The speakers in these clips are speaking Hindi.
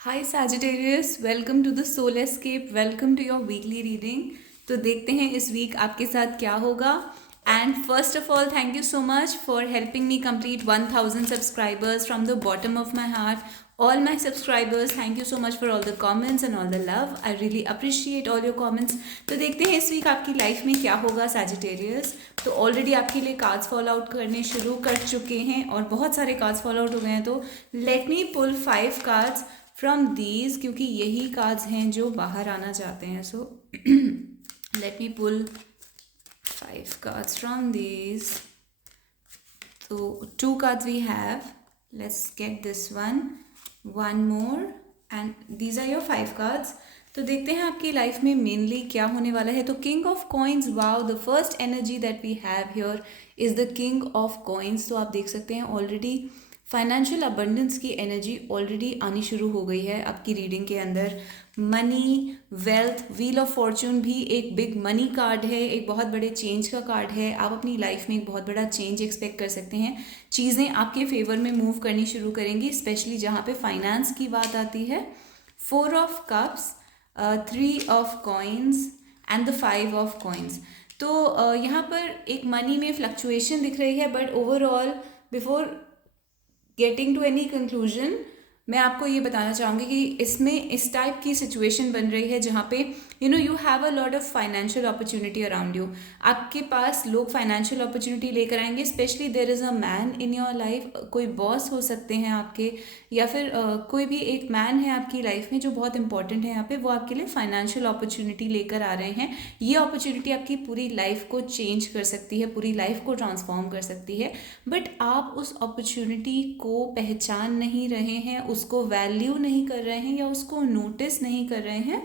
Hi Sagittarius, welcome to the Soul Escape, welcome to your weekly reading. तो देखते हैं इस वीक आपके साथ क्या होगा। And first of all, thank you so much for helping me complete 1000 subscribers from the bottom of my heart. All my subscribers, thank you so much for all the comments and all the love. I really appreciate all your comments. तो देखते हैं इस वीक आपकी लाइफ में क्या होगा सैजिटेरियस। तो ऑलरेडी आपके लिए कार्ड्स फॉल आउट करने शुरू कर चुके हैं और बहुत सारे कार्ड्स फॉल आउट हो गए हैं। तो let me pull 5 cards from these, क्योंकि यही कार्ड्स हैं जो बाहर आना चाहते हैं। So let me pull 5 cards from these. So 2 cards we have. Let's get this one more, and these are your 5 cards. तो देखते हैं आपकी लाइफ में मेनली क्या होने वाला है। तो king of coins, wow, the first energy that we have here is the king of coins. तो आप देख सकते हैं ऑलरेडी फाइनेंशियल अबंडेंस की एनर्जी ऑलरेडी आनी शुरू हो गई है आपकी रीडिंग के अंदर। Money, wealth, wheel of fortune भी एक बिग मनी कार्ड है, एक बहुत बड़े चेंज का कार्ड है। आप अपनी लाइफ में एक बहुत बड़ा चेंज एक्सपेक्ट कर सकते हैं। चीज़ें आपके फेवर में मूव करनी शुरू करेंगी, स्पेशली जहाँ पे फाइनेंस की बात आती है। 4 of cups, 3 of coins and the 5 of coins. तो यहाँ पर एक मनी में फ्लक्चुएशन दिख रही है, but overall before getting to any conclusion मैं आपको ये बताना चाहूँगी कि इसमें इस टाइप की सिचुएशन बन रही है जहाँ पे you have a lot of financial opportunity around you. आपके पास लोग फाइनेंशियल अपॉर्चुनिटी लेकर आएंगे, specially there is a man in your life. कोई बॉस हो सकते हैं आपके, या फिर कोई भी एक मैन है आपकी लाइफ में जो बहुत इंपॉर्टेंट है यहाँ पे, वो आपके लिए फाइनेंशियल अपॉर्चुनिटी लेकर आ रहे हैं। ये अपॉर्चुनिटी आपकी पूरी लाइफ को चेंज कर सकती है, पूरी लाइफ को ट्रांसफॉर्म कर सकती है। बट आप उस अपॉर्चुनिटी को पहचान नहीं रहे हैं, उसको वैल्यू नहीं कर रहे हैं या उसको नोटिस नहीं कर रहे हैं,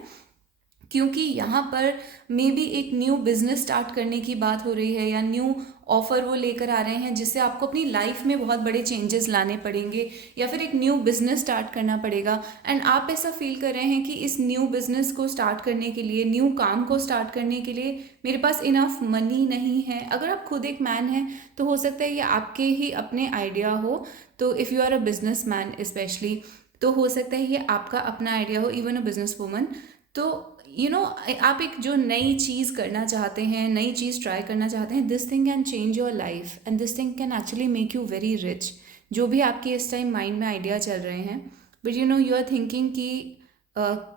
क्योंकि यहाँ पर मे बी एक न्यू बिजनेस स्टार्ट करने की बात हो रही है या न्यू ऑफर वो लेकर आ रहे हैं जिससे आपको अपनी लाइफ में बहुत बड़े चेंजेस लाने पड़ेंगे, या फिर एक न्यू बिजनेस स्टार्ट करना पड़ेगा। एंड आप ऐसा फील कर रहे हैं कि इस न्यू बिजनेस को स्टार्ट करने के लिए, न्यू काम को स्टार्ट करने के लिए मेरे पास इनफ मनी नहीं है। अगर आप खुद एक मैन हैं तो हो सकता है ये आपके ही अपने आइडिया हो। तो if you are a businessman specially, तो हो सकता है ये आपका अपना आइडिया हो, इवन अ बिजनेस वूमन। तो आप एक जो नई चीज़ करना चाहते हैं, नई चीज़ ट्राई करना चाहते हैं, this thing can change your life and this thing can actually make you very rich. जो भी आपके इस टाइम माइंड में आइडिया चल रहे हैं, बट यू आर थिंकिंग कि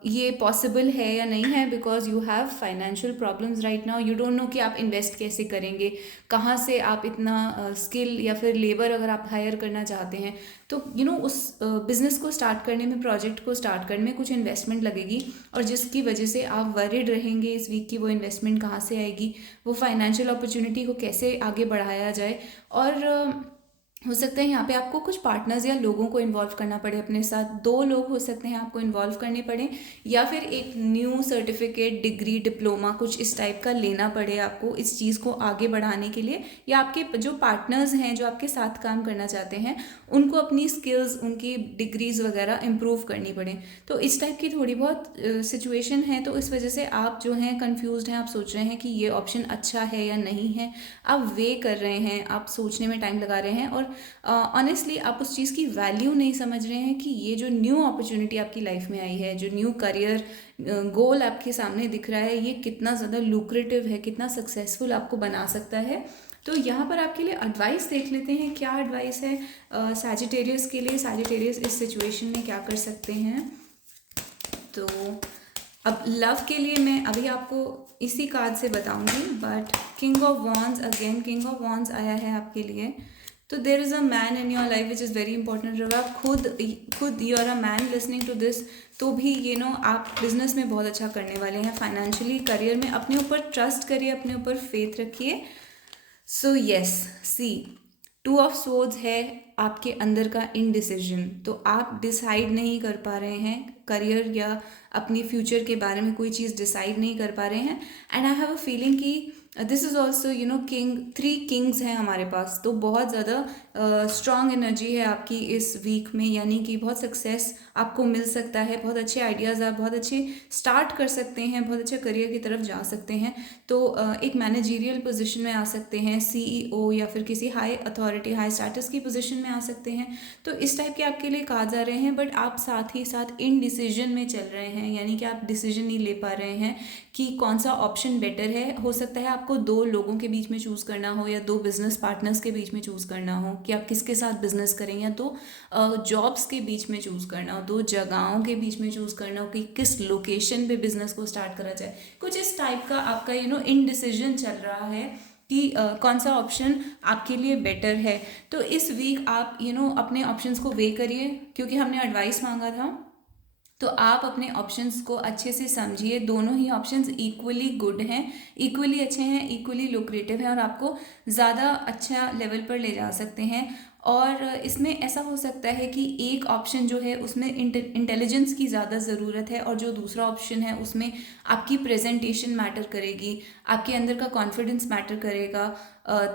ये पॉसिबल है या नहीं है, because you have financial problems right now. You don't know कि आप इन्वेस्ट कैसे करेंगे, कहाँ से आप इतना स्किल या फिर लेबर अगर आप हायर करना चाहते हैं, तो उस बिज़नेस को स्टार्ट करने में, प्रोजेक्ट को स्टार्ट करने में कुछ इन्वेस्टमेंट लगेगी, और जिसकी वजह से आप वरीड रहेंगे इस वीक की वो इन्वेस्टमेंट कहाँ से आएगी, वो फाइनेंशियल अपॉर्चुनिटी को कैसे आगे बढ़ाया जाए। और हो सकता है यहाँ पे आपको कुछ पार्टनर्स या लोगों को इन्वॉल्व करना पड़े अपने साथ। 2 लोग हो सकते हैं आपको इन्वॉल्व करने पड़े, या फिर एक न्यू सर्टिफिकेट, डिग्री, डिप्लोमा कुछ इस टाइप का लेना पड़े आपको इस चीज़ को आगे बढ़ाने के लिए, या आपके जो पार्टनर्स हैं जो आपके साथ काम करना चाहते हैं उनको अपनी स्किल्स, उनकी डिग्रीज वगैरह इम्प्रूव करनी पड़े। तो इस टाइप की थोड़ी बहुत सिचुएशन है, तो इस वजह से आप जो हैं कन्फ्यूज्ड हैं, आप सोच रहे हैं कि ये ऑप्शन अच्छा है या नहीं है, आप वे कर रहे हैं, आप सोचने में टाइम लगा रहे हैं, और ऑनेस्टली आप उस चीज़ की वैल्यू नहीं समझ रहे हैं कि ये जो न्यू अपॉर्चुनिटी आपकी लाइफ में आई है, जो न्यू करियर गोल आपके सामने दिख रहा है, ये कितना ज़्यादा लुक्रेटिव है, कितना सक्सेसफुल आपको बना सकता है। तो यहाँ पर आपके लिए एडवाइस देख लेते हैं, क्या एडवाइस है सैजिटेरियस के लिए। सैजिटेरियस इस सिचुएशन में क्या कर सकते हैं। तो अब लव के लिए मैं अभी आपको इसी कार्ड से बताऊंगी, but king of wands, again king of wands आया है आपके लिए। तो there is a man in your life which is very important. अगर आप खुद you are a man listening to this, तो भी आप बिजनेस में बहुत अच्छा करने वाले हैं, फाइनेंशियली, करियर में। अपने ऊपर ट्रस्ट करिए, अपने ऊपर फेथ रखिए। So yes, see 2 of swords है आपके अंदर का इनडिसीजन। तो आप डिसाइड नहीं कर पा रहे हैं करियर या अपनी फ्यूचर के बारे में, कोई चीज़ डिसाइड नहीं कर पा रहे हैं। And I have a feeling कि this is also king, 3 kings हैं हमारे पास, तो बहुत ज़्यादा स्ट्रॉन्ग एनर्जी है आपकी इस वीक में, यानी कि बहुत सक्सेस आपको मिल सकता है, बहुत अच्छे आइडियाज़ आप बहुत अच्छे स्टार्ट कर सकते हैं, बहुत अच्छे करियर की तरफ जा सकते हैं। तो एक मैनेजरियल पोजीशन में आ सकते हैं, CEO या फिर किसी हाई अथॉरिटी, हाई स्टेटस की पोजीशन में आ सकते हैं। तो इस टाइप के आपके लिए कार्ड्स आ रहे हैं, बट आप साथ ही साथ इनडिसीजन में चल रहे हैं, यानी कि आप डिसीजन नहीं ले पा रहे हैं कि कौन सा ऑप्शन बेटर है। हो सकता है आपको 2 लोगों के बीच में चूज़ करना हो, या 2 बिजनेस पार्टनर्स के बीच में चूज़ करना हो कि आप किसके साथ बिजनेस करें, या 2 जॉब्स के बीच में चूज़ करना हो, 2 जगहों के बीच में चूज़ करना हो कि किस लोकेशन पे बिजनेस को स्टार्ट करा जाए। कुछ इस टाइप का आपका इनडिसीजन चल रहा है कि कौन सा ऑप्शन आपके लिए बेटर है। तो इस वीक आप अपने ऑप्शंस को वे करिए, क्योंकि हमने एडवाइस मांगा था, तो आप अपने ऑप्शंस को अच्छे से समझिए। दोनों ही ऑप्शंस इक्वली गुड हैं, इक्वली अच्छे हैं, इक्वली लुक्रेटिव हैं, और आपको ज़्यादा अच्छा लेवल पर ले जा सकते हैं। और इसमें ऐसा हो सकता है कि एक ऑप्शन जो है उसमें इंटेलिजेंस की ज़्यादा ज़रूरत है, और जो दूसरा ऑप्शन है उसमें आपकी प्रेजेंटेशन मैटर करेगी, आपके अंदर का कॉन्फिडेंस मैटर करेगा।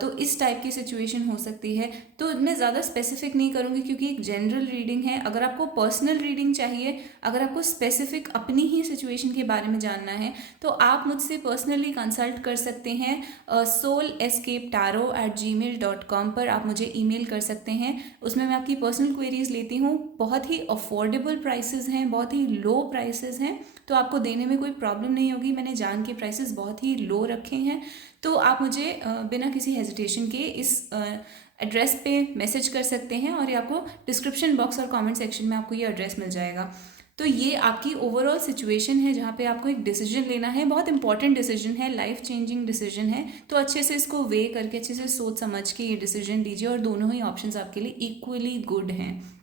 तो इस टाइप की सिचुएशन हो सकती है। तो मैं ज़्यादा स्पेसिफिक नहीं करूँगी, क्योंकि एक जनरल रीडिंग है। अगर आपको पर्सनल रीडिंग चाहिए, अगर आपको स्पेसिफिक अपनी ही सिचुएशन के बारे में जानना है, तो आप मुझसे पर्सनली कंसल्ट कर सकते हैं। soulescapetaro@gmail.com पर आप मुझे ईमेल कर सकते हैं। उसमें मैं आपकी पर्सनल क्वेरीज लेती हूँ। बहुत ही अफोर्डेबल प्राइसेस हैं, बहुत ही लो प्राइसेस हैं, तो आपको देने में कोई प्रॉब्लम नहीं होगी। मैंने जान के प्राइसेस बहुत ही लो रखे हैं। तो आप मुझे बिना किसी हेजिटेशन के इस एड्रेस पे मैसेज कर सकते हैं, और ये आपको डिस्क्रिप्शन बॉक्स और कमेंट सेक्शन में आपको ये एड्रेस मिल जाएगा। तो ये आपकी ओवरऑल सिचुएशन है, जहाँ पे आपको एक डिसीजन लेना है। बहुत इंपॉर्टेंट डिसीजन है, लाइफ चेंजिंग डिसीजन है। तो अच्छे से इसको वे करके, अच्छे से सोच समझ के ये डिसीजन लीजिए, और दोनों ही ऑप्शंस आपके लिए इक्वली गुड हैं।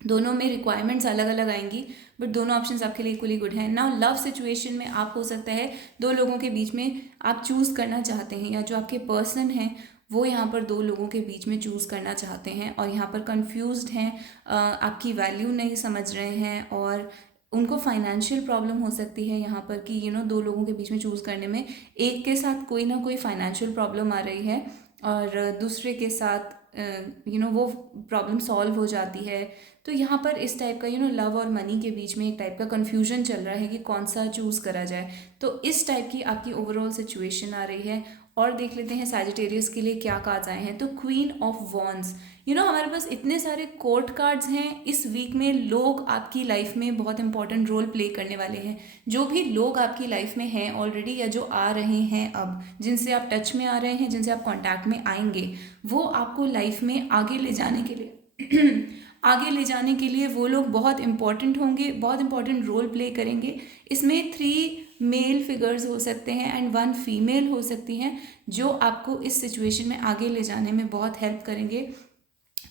दोनों में रिक्वायरमेंट्स अलग अलग आएंगी, बट दोनों ऑप्शंस आपके लिए इक्वली गुड हैं। नाउ लव सिचुएशन में आप हो सकता है 2 लोगों के बीच में आप चूज़ करना चाहते हैं, या जो आपके पर्सन हैं वो यहाँ पर 2 लोगों के बीच में चूज़ करना चाहते हैं, और यहाँ पर कंफ्यूज्ड हैं, आपकी वैल्यू नहीं समझ रहे हैं, और उनको फाइनेंशियल प्रॉब्लम हो सकती है यहाँ पर कि 2 लोगों के बीच में चूज़ करने में एक के साथ कोई ना कोई फाइनेंशियल प्रॉब्लम आ रही है, और दूसरे के साथ वो प्रॉब्लम सॉल्व हो जाती है। तो यहाँ पर इस टाइप का लव और मनी के बीच में एक टाइप का कन्फ्यूजन चल रहा है कि कौन सा चूज़ करा जाए। तो इस टाइप की आपकी ओवरऑल सिचुएशन आ रही है। और देख लेते हैं सैजिटेरियस के लिए क्या कार्ड्स आए हैं। तो क्वीन ऑफ वॉन्ड्स, हमारे पास इतने सारे कोर्ट कार्ड्स हैं। इस वीक में लोग आपकी लाइफ में बहुत इंपॉर्टेंट रोल प्ले करने वाले हैं। जो भी लोग आपकी लाइफ में हैं ऑलरेडी, या जो आ रहे हैं अब, जिनसे आप टच में आ रहे हैं, जिनसे आप कॉन्टैक्ट में आएंगे, वो आपको लाइफ में आगे ले जाने के लिए आगे ले जाने के लिए वो लोग बहुत इंपॉर्टेंट होंगे, बहुत इंपॉर्टेंट रोल प्ले करेंगे। इसमें 3 मेल फिगर्स हो सकते हैं एंड 1 फीमेल हो सकती हैं, जो आपको इस सिचुएशन में आगे ले जाने में बहुत हेल्प करेंगे।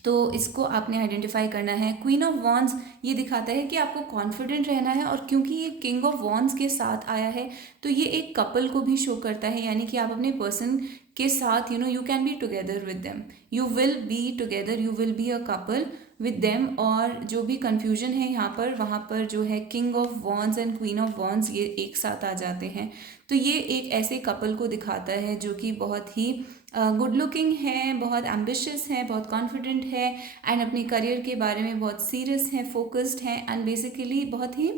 तो इसको आपने आइडेंटिफाई करना है। क्वीन ऑफ वॉन्ड्स ये दिखाता है कि आपको कॉन्फिडेंट रहना है, और क्योंकि ये किंग ऑफ वॉन्ड्स के साथ आया है, तो ये एक कपल को भी शो करता है, यानी कि आप अपने पर्सन के साथ you can be together with them, you will be together, you will be a couple with them. और जो भी कन्फ्यूजन है यहाँ पर, वहाँ पर जो है king of wands and queen of wands ये एक साथ आ जाते हैं। तो ये एक ऐसे कपल को दिखाता है जो कि बहुत ही गुड लुकिंग है, बहुत एम्बिशियस है, बहुत कॉन्फिडेंट है, एंड अपने करियर के बारे में बहुत सीरियस है, फोकस्ड है, एंड बेसिकली बहुत ही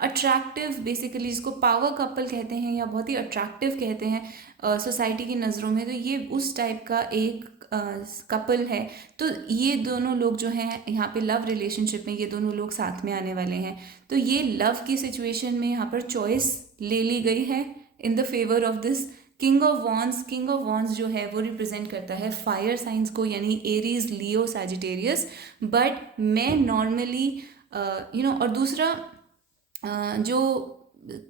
अट्रैक्टिव, बेसिकली जिसको पावर कपल कहते हैं या बहुत ही अट्रैक्टिव कहते हैं सोसाइटी की नज़रों में। तो ये उस टाइप का एक कपल है। तो ये दोनों लोग जो हैं यहाँ पे लव रिलेशनशिप में, ये दोनों लोग साथ में आने वाले हैं। तो ये लव की सिचुएशन में यहाँ पर चॉइस ले ली गई है in the favour of this king of wands. King of wands जो है वो रिप्रेजेंट करता है फायर साइंस को, यानी एरीज, लियो, सैजिटेरियस। बट मैं नॉर्मली और दूसरा जो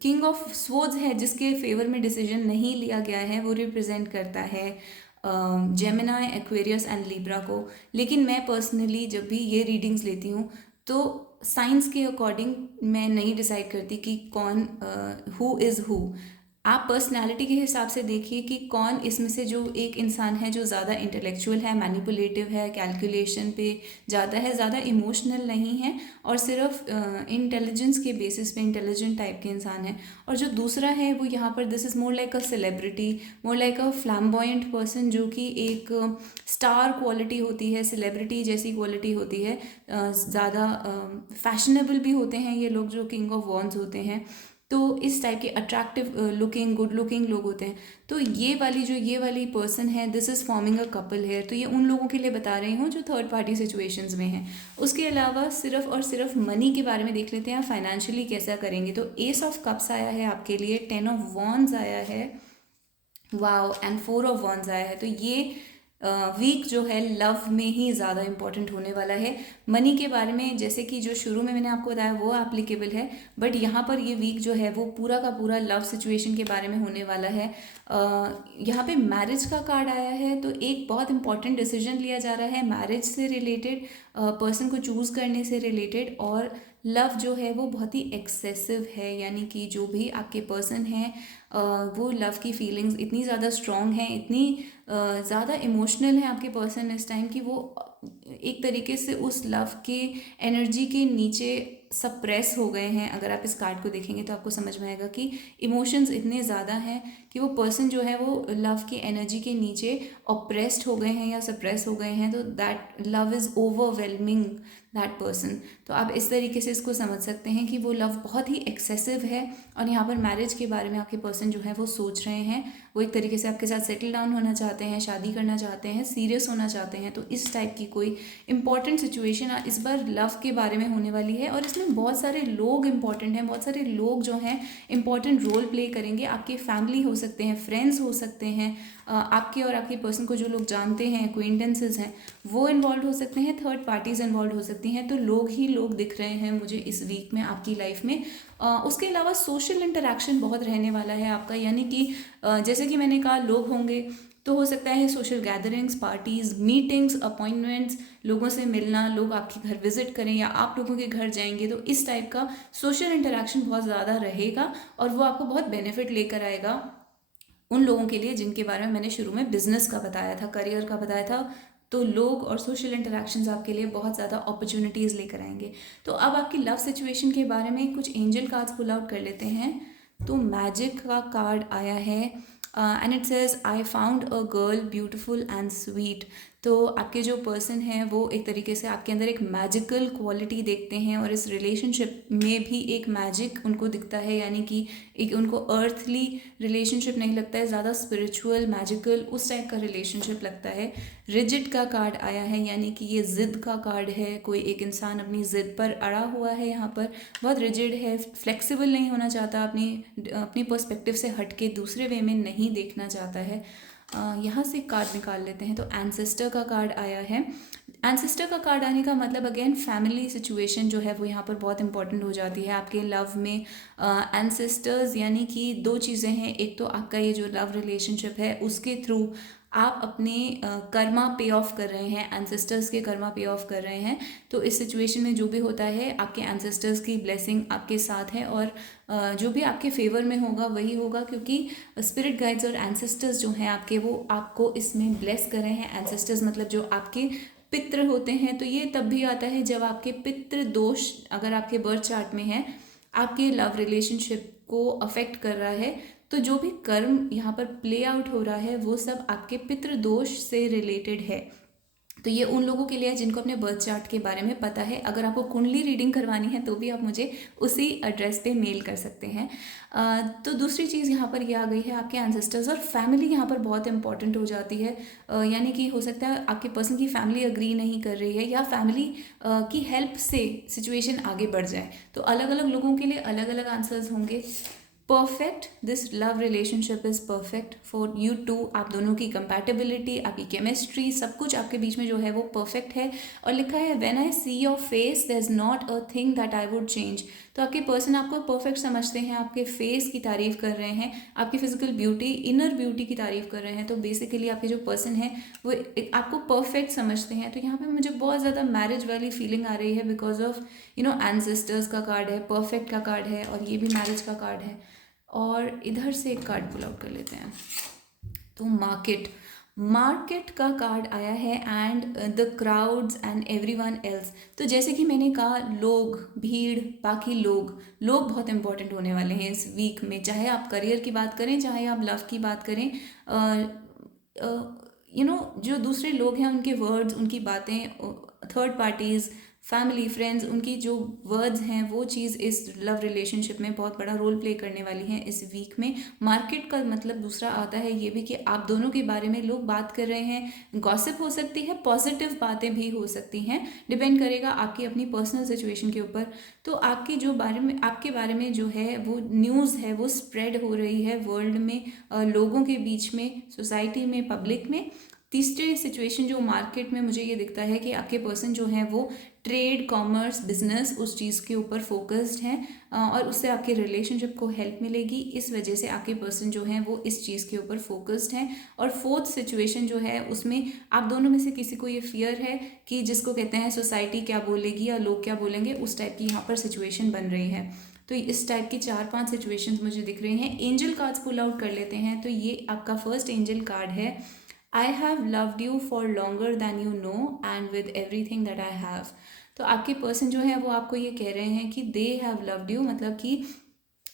किंग ऑफ स्वॉर्ड्स है जिसके फेवर में डिसीजन नहीं लिया गया है, वो रिप्रेजेंट करता है जेमिनाई, एक्वेरियस एंड लिब्रा को। लेकिन मैं पर्सनली जब भी ये रीडिंग्स लेती हूँ तो साइंस के अकॉर्डिंग मैं नहीं डिसाइड करती कि कौन हु इज़ हु। आप पर्सनैलिटी के हिसाब से देखिए कि कौन इसमें से जो एक इंसान है जो ज़्यादा इंटेलेक्चुअल है, मैनिपुलेटिव है, कैलकुलेशन पे ज़्यादा है, ज़्यादा इमोशनल नहीं है और सिर्फ इंटेलिजेंस के बेसिस पे इंटेलिजेंट टाइप के इंसान है। और जो दूसरा है वो यहाँ पर this is more like a celebrity, more like a flamboyant person, जो कि एक स्टार क्वालिटी होती है, सेलिब्रिटी जैसी क्वालिटी होती है। ज़्यादा फैशनेबल भी होते हैं ये लोग जो किंग ऑफ वॉन्स होते हैं, तो इस टाइप के अट्रैक्टिव लुकिंग, गुड लुकिंग लोग होते हैं। तो ये वाली पर्सन है, this is forming a couple here. तो ये उन लोगों के लिए बता रही हूँ जो थर्ड पार्टी सिचुएशंस में हैं। उसके अलावा सिर्फ और सिर्फ मनी के बारे में देख लेते हैं, फाइनेंशियली कैसा करेंगे। तो एस ऑफ कप्स आया है आपके लिए, 10 ऑफ वॉन्ड्स आया है, वाओ, एंड 4 ऑफ वॉन्ड्स आया है। तो ये वीक जो है लव में ही ज़्यादा इंपॉर्टेंट होने वाला है। मनी के बारे में जैसे कि जो शुरू में मैंने आपको बताया वो एप्लीकेबल है, बट यहाँ पर ये वीक जो है वो पूरा का पूरा लव सिचुएशन के बारे में होने वाला है। यहाँ पे मैरिज का कार्ड आया है, तो एक बहुत इंपॉर्टेंट डिसीजन लिया जा रहा है मैरिज से रिलेटेड, पर्सन को चूज़ करने से रिलेटेड। और लव जो है वो बहुत ही एक्सेसिव है, यानी कि जो भी आपके पर्सन हैं वो लव की फीलिंग्स इतनी ज़्यादा स्ट्रॉन्ग हैं, इतनी ज़्यादा इमोशनल है आपके पर्सन इस टाइम कि वो एक तरीके से उस लव के एनर्जी के नीचे सप्रेस हो गए हैं। अगर आप इस कार्ड को देखेंगे तो आपको समझ में आएगा कि इमोशंस इतने ज़्यादा हैं कि वो पर्सन जो है वो लव की एनर्जी के नीचे ऑप्रेस्ड हो गए हैं या सप्रेस हो गए हैं। तो that love is overwhelming that person. तो आप इस तरीके से इसको समझ सकते हैं कि वो लव बहुत ही एक्सेसिव है। और यहाँ पर मैरिज के बारे में आपके पर्सन जो है वो सोच रहे हैं, वो एक तरीके से आपके साथ सेटल डाउन होना चाहते हैं, शादी करना चाहते हैं, सीरियस होना चाहते हैं। तो इस टाइप की कोई इंपॉर्टेंट सिचुएशन इस बार लव के बारे में होने वाली है। और इसमें बहुत सारे लोग इंपॉर्टेंट हैं, बहुत सारे लोग जो हैं इंपॉर्टेंट रोल प्ले करेंगे। आपकी फैमिली हो सकते हैं, फ्रेंड्स हो सकते हैं, आपके और आपके पर्सन को जो लोग जानते हैं, एक्वेंटेंसेस हैं, वो इन्वॉल्व हो सकते हैं, थर्ड पार्टीज इन्वॉल्व हो सकती हैं। तो लोग ही लोग दिख रहे हैं मुझे इस वीक में आपकी लाइफ में। उसके अलावा सोशल इंटरेक्शन बहुत रहने वाला है आपका, यानी कि जैसे कि मैंने कहा लोग होंगे, तो हो सकता है social gatherings, parties, meetings, appointments, लोगों से मिलना, लोग आपके घर विजिट करें या आप लोगों के घर जाएंगे। तो इस टाइप का सोशल इंटरेक्शन बहुत ज़्यादा रहेगा और वो आपको बहुत बेनिफिट लेकर आएगा उन लोगों के लिए जिनके बारे में मैंने शुरू में बिजनेस का बताया था, करियर का बताया था। तो लोग और सोशल इंटरेक्शंस आपके लिए बहुत ज़्यादा अपॉर्चुनिटीज़ लेकर आएंगे। तो अब आपकी लव सिचुएशन के बारे में कुछ एंजल कार्ड्स पुल आउट कर लेते हैं। तो मैजिक का कार्ड आया है and it says I found a girl beautiful and sweet. तो आपके जो पर्सन हैं वो एक तरीके से आपके अंदर एक मैजिकल क्वालिटी देखते हैं और इस रिलेशनशिप में भी एक मैजिक उनको दिखता है, यानी कि एक उनको अर्थली रिलेशनशिप नहीं लगता है, ज़्यादा स्पिरिचुअल, मैजिकल उस टाइप का रिलेशनशिप लगता है। रिजिड का कार्ड आया है, यानी कि ये ज़िद का कार्ड है। कोई एक इंसान अपनी ज़िद पर अड़ा हुआ है, यहाँ पर बहुत रिजिड है, फ्लेक्सिबल नहीं होना चाहता, अपनी पर्सपेक्टिव से हट के दूसरे वे में नहीं देखना चाहता है। यहाँ से कार्ड निकाल लेते हैं। तो एंसेस्टर का कार्ड आया है। एंसेस्टर का कार्ड आने का मतलब अगेन फैमिली सिचुएशन जो है वो यहाँ पर बहुत इंपॉर्टेंट हो जाती है आपके लव में। एंसेस्टर्स यानी कि दो चीज़ें हैं, एक तो आपका ये जो लव रिलेशनशिप है उसके थ्रू आप अपने कर्मा पे ऑफ कर रहे हैं, एंसेस्टर्स के कर्मा पे ऑफ कर रहे हैं। तो इस सिचुएशन में जो भी होता है आपके एंसेस्टर्स की ब्लेसिंग आपके साथ है और जो भी आपके फेवर में होगा वही होगा, क्योंकि स्पिरिट गाइड्स और एंसेस्टर्स जो हैं आपके वो आपको इसमें ब्लेस कर रहे हैं। एंसेस्टर्स मतलब जो आपके पितृ होते हैं। तो ये तब भी आता है जब आपके पितृ दोष अगर आपके बर्थ चार्ट में है, आपके लव रिलेशनशिप को अफेक्ट कर रहा है, तो जो भी कर्म यहाँ पर प्ले आउट हो रहा है वो सब आपके पितृदोष से रिलेटेड है। तो ये उन लोगों के लिए है जिनको अपने बर्थ चार्ट के बारे में पता है। अगर आपको कुंडली रीडिंग करवानी है तो भी आप मुझे उसी एड्रेस पे मेल कर सकते हैं। तो दूसरी चीज़ यहाँ पर ये आ गई है, आपके एंसेस्टर्स और फैमिली यहाँ पर बहुत इंपॉर्टेंट हो जाती है। यानी कि हो सकता है आपके पर्सन की फैमिली अग्री नहीं कर रही है या फैमिली की हेल्प से सिचुएशन आगे बढ़ जाए। तो अलग अलग लोगों के लिए अलग अलग आंसर्स होंगे। Perfect, this love relationship is perfect for you two. आप दोनों की कंपैटिबिलिटी, आपकी केमिस्ट्री, सब कुछ आपके बीच में जो है वो परफेक्ट है। और लिखा है when I see your face there is not a thing that I would change. तो आपके पर्सन आपको परफेक्ट समझते हैं, आपके फेस की तारीफ़ कर रहे हैं, आपकी फिजिकल ब्यूटी, इनर ब्यूटी की तारीफ़ कर रहे हैं। तो बेसिकली आपके जो पर्सन है वो आपको परफेक्ट समझते हैं। तो यहाँ पे मुझे बहुत ज़्यादा मैरिज वाली फीलिंग आ रही है बिकॉज ऑफ एंसेस्टर्स का कार्ड है, परफेक्ट का कार्ड है और ये भी मैरिज का कार्ड है। और इधर से एक कार्ड पुल आउट कर लेते हैं। तो मार्केट का कार्ड आया है and the crowds and everyone else. तो जैसे कि मैंने कहा, लोग, भीड़, बाकी लोग बहुत इंपॉर्टेंट होने वाले हैं इस वीक में। चाहे आप करियर की बात करें, चाहे आप लव की बात करें, जो दूसरे लोग हैं उनके वर्ड्स, उनकी बातें, थर्ड पार्टीज़, फैमिली, फ्रेंड्स, उनकी जो वर्ड्स हैं वो चीज़ इस लव रिलेशनशिप में बहुत बड़ा रोल प्ले करने वाली हैं इस वीक में। मार्केट का मतलब दूसरा आता है ये भी कि आप दोनों के बारे में लोग बात कर रहे हैं। गॉसिप हो सकती है, पॉजिटिव बातें भी हो सकती हैं, डिपेंड करेगा आपकी अपनी पर्सनल सिचुएशन के ऊपर। तो आपके बारे में जो है वो न्यूज़ है वो स्प्रेड हो रही है वर्ल्ड में, लोगों के बीच में, सोसाइटी में, पब्लिक में। तीसरी सिचुएशन जो मार्केट में मुझे ये दिखता है कि आपके पर्सन जो हैं वो ट्रेड, कॉमर्स, बिजनेस, उस चीज़ के ऊपर फोकस्ड हैं और उससे आपके रिलेशनशिप को हेल्प मिलेगी। इस वजह से आपके पर्सन जो हैं वो इस चीज़ के ऊपर फोकस्ड हैं। और फोर्थ सिचुएशन जो है उसमें आप दोनों में से किसी को ये फियर है कि जिसको कहते हैं सोसाइटी क्या बोलेगी या लोग क्या बोलेंगे, उस टाइप की यहाँ पर सिचुएशन बन रही है। तो इस टाइप की 4-5 सिचुएशंस मुझे दिख रही हैं। एंजल कार्ड्स पुल आउट कर लेते हैं। तो ये आपका फर्स्ट एंजल कार्ड है, I have loved you for longer than you know and with everything that I have। तो आपके पर्सन जो है वो आपको ये कह रहे हैं कि they have loved you, मतलब कि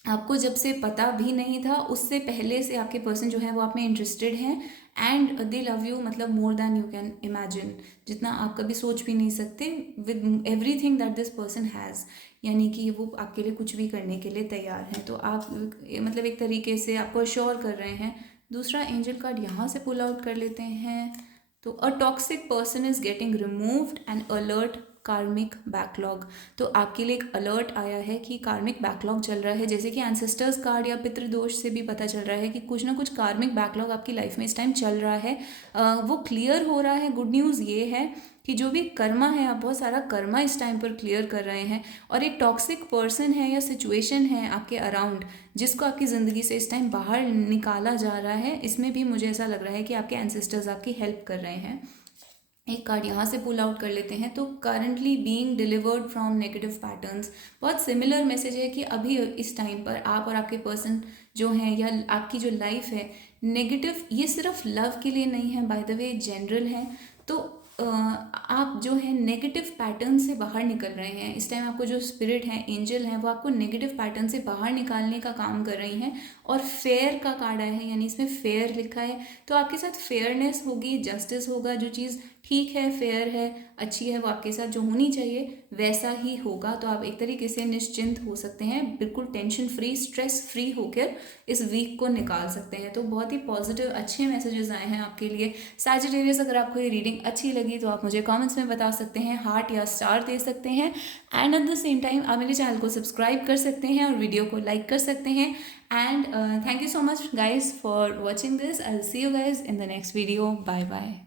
आपको जब से पता भी नहीं था उससे पहले से आपके पर्सन जो है वो आप में इंटरेस्टेड हैं। एंड दे लव यू मतलब more than you can imagine, जितना आप कभी सोच भी नहीं सकते, with everything that this person has, यानी कि वो आपके लिए कुछ भी करने के लिए तैयार हैं। तो आप मतलब एक तरीके से आपको अश्योर कर रहे हैं। दूसरा एंजल कार्ड यहाँ से पुल आउट कर लेते हैं। तो a toxic person is getting removed and alert कार्मिक बैकलॉग। तो आपके लिए एक अलर्ट आया है कि कार्मिक बैकलॉग चल रहा है, जैसे कि एंसेस्टर्स कार्ड या पितृदोष से भी पता चल रहा है कि कुछ ना कुछ कार्मिक बैकलॉग आपकी लाइफ में इस टाइम चल रहा है, वो क्लियर हो रहा है। गुड न्यूज़ ये है कि जो भी कर्मा है, आप बहुत सारा कर्मा इस टाइम पर क्लियर कर रहे हैं। और एक टॉक्सिक पर्सन है या सिचुएशन है आपके अराउंड जिसको आपकी ज़िंदगी से इस टाइम बाहर निकाला जा रहा है, इसमें भी मुझे ऐसा लग रहा है कि आपके एंसेस्टर्स आपकी हेल्प कर रहे हैं। एक कार्ड यहाँ से पुल आउट कर लेते हैं। तो currently being delivered from negative patterns, बहुत सिमिलर मैसेज है कि अभी इस टाइम पर आप और आपके पर्सन जो हैं या आपकी जो लाइफ है नेगेटिव, ये सिर्फ लव के लिए नहीं है, बाय द वे जनरल है। तो आप जो है नेगेटिव पैटर्न से बाहर निकल रहे हैं इस टाइम। आपको जो स्पिरिट है, एंजल हैं, वो आपको नेगेटिव पैटर्न से बाहर निकालने का काम कर रही हैं। और फेयर का कार्ड आया है, यानी इसमें फेयर लिखा है। तो आपके साथ फेयरनेस होगी, जस्टिस होगा, जो चीज़ ठीक है, फेयर है, अच्छी है, वो आपके साथ जो होनी चाहिए वैसा ही होगा। तो आप एक तरीके से निश्चिंत हो सकते हैं, बिल्कुल टेंशन फ्री, स्ट्रेस फ्री होकर इस वीक को निकाल सकते हैं। तो बहुत ही पॉजिटिव अच्छे मैसेजेस आए हैं आपके लिए सैजिटेरियस। अगर आपको ये रीडिंग अच्छी लगी तो आप मुझे कमेंट्स में बता सकते हैं, हार्ट या स्टार दे सकते हैं। And at the same time आप मेरे चैनल को सब्सक्राइब कर सकते हैं और वीडियो को लाइक कर सकते हैं। And thank you so much guys for watching this. I'll see you guys in the next video. Bye bye.